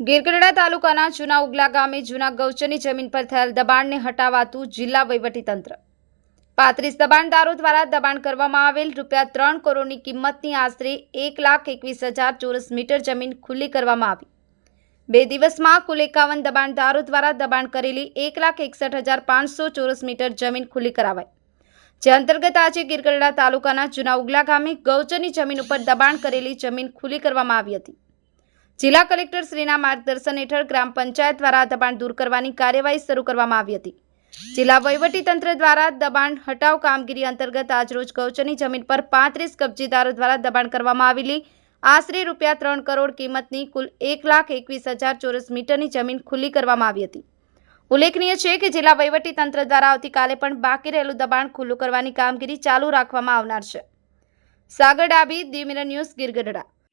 ગીરગઢડા તાલુકાના જૂના ઉગલા ગામે જૂના ગૌચરની જમીન પર થયેલ દબાણને હટાવાતું જિલ્લા વહીવટીતંત્ર. પાંત્રીસ દબાણદારો દ્વારા દબાણ કરવામાં આવેલ રૂપિયા ત્રણ કરોડની કિંમતની આશરે એક લાખ એકવીસ હજાર ચોરસ મીટર જમીન ખુલ્લી કરવામાં આવી. બે દિવસમાં કુલ એકાવન દબાણદારો દ્વારા દબાણ કરેલી એક લાખ એકસઠ હજાર પાંચસો ચોરસ મીટર જમીન ખુલ્લી કરાવાઈ. જે અંતર્ગત આજે ગીરગઢડા તાલુકાના જૂના ઉગલા ગામે ગૌચરની જમીન ઉપર દબાણ કરેલી જમીન ખુલ્લી કરવામાં આવી હતી. જિલ્લા કલેક્ટર શ્રીના માર્ગદર્શન હેઠળ ગ્રામ પંચાયત દ્વારા દબાણ દૂર કરવાની કાર્યવાહી શરૂ કરવામાં આવી હતી. જિલ્લા વહીવટીતંત્ર દ્વારા દબાણ હટાવ કામગીરી અંતર્ગત આજરોજ ગૌચરની જમીન પર પાંત્રીસ કબજીદારો દ્વારા દબાણ કરવામાં આવેલી. આશરે રૂપિયા ત્રણ કરોડ કિંમતની કુલ એક લાખ એકવીસ હજાર ચોરસ મીટરની જમીન ખુલ્લી કરવામાં આવી હતી. ઉલ્લેખનીય છે કે જિલ્લા વહીવટીતંત્ર દ્વારા આવતીકાલે પણ બાકી રહેલું દબાણ ખુલ્લું કરવાની કામગીરી ચાલુ રાખવામાં આવનાર છે. સાગર ડાબી દિમિર ન્યૂઝ ગીરગઢડા